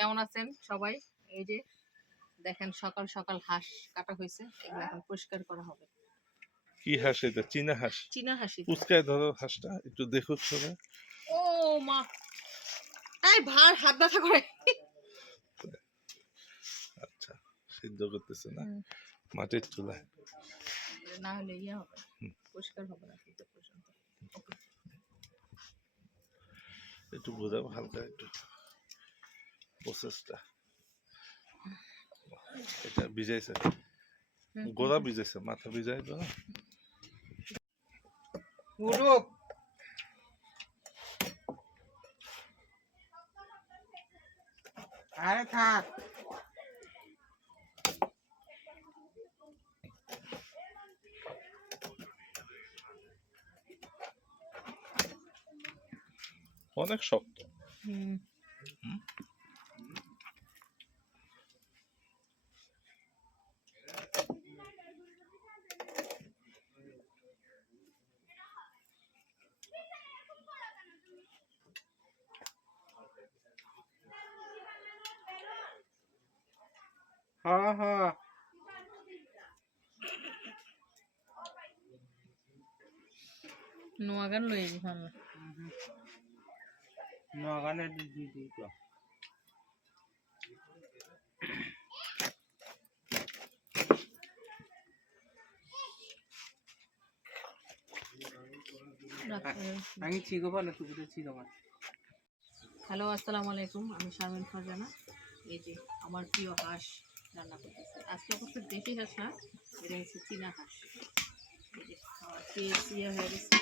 কেমন আছেন সবাই? এই যে দেখেন সকাল সকাল হাঁস কাটা হয়েছে, এগুলো এখন পরিষ্কার করা হবে। কি হাঁস এটা? চীনা হাঁস? চীনা হাঁসি। উচকায় ধরো হাঁসটা, একটু দেখো সবাই। ও মা, এই ভার হাত ব্যথা করে। আচ্ছা, সিদ্ধ করতেছে না মাটির চুলায়, না হলে ইয়ে হবে, পরিষ্কার হবে না কিন্তু পর্যন্ত। একটু বোঝাবো হালকা একটু প্রসেসটা। এটা ভিজাইছে, গোড়া ভিজাইছে, মাথা ভিজাই তো। আরে থাক, অনেক শক্ত। হ্যাঁ হ্যাঁ নোয়াগান লই যাই আমরা। নগানের দিদি তো আমি চিগো বলে তুই চিগো মাছ। হ্যালো, আসসালামু আলাইকুম, আমি শারমিন ফারজানা। এই যে আমার প্রিয় হাঁস রান্না করতেছে আজকে। অবশ্য দেশি হাঁস না, এটা হচ্ছে চীনা হাঁস। এই যে আমার পেঁয়াজ ইয়ে হয়ে গেছে,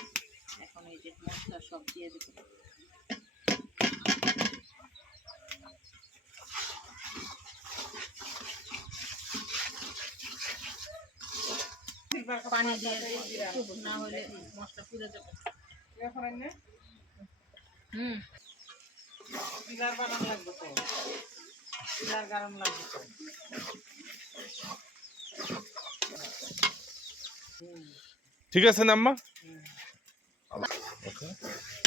এখন এই যে মশলা সব দিয়ে দিতে। পানি দিয়ে না হলে মশলা পুড়ে যাবে। পিলার বানান লাগবে তো, পিলার গারম লাগবে তো। ঠিক আছে না আম্মা?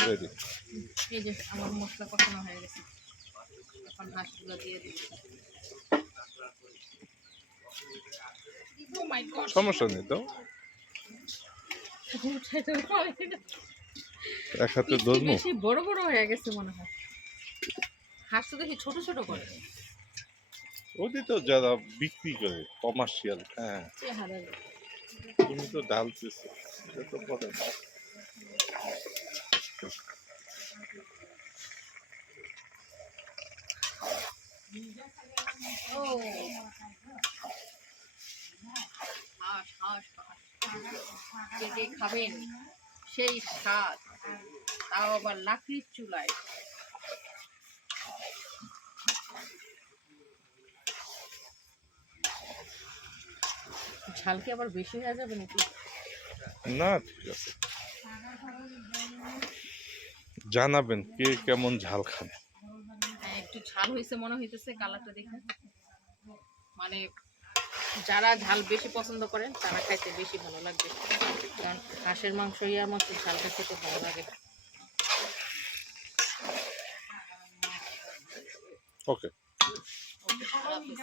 রেডি। এই যে আমার মশলা কষানো হয়ে গেছে, এখন হাঁসগুলো দিয়ে দিচ্ছি। সমস্যা নেই তো, এক হাতে ধরবো। বেশি বড় বড় হয়ে গেছে মনে হয়। হাঁস তো দেখি ছোট ছোট করে। ওদের তো যারা বিক্রি করে কমার্শিয়াল, হ্যাঁ চেহারা তুমি তো ডালছিস, এটা তো পরে না। ও হাঁস হাঁস কে কে খাবেন সেই স্বাদ, তাও আবার লাকড়ির চুলায়। ঝাল কি আবার বেশি হয়ে যাবে নাকি? না ঠিক আছে, জানাবেন কে কেমন ঝাল খান। হ্যাঁ, একটু ঝাল হয়েছে মনে হইতেছে কালারটা দেখে। মানে যারা ঝাল বেশি পছন্দ করেন তারা খাইতে বেশি ভালো লাগবে, কারণ হাঁসের মাংস ইয়ার মতো ঝালটা খেতে ভালো লাগে। ওকে। আল্লাহ হাফেজ।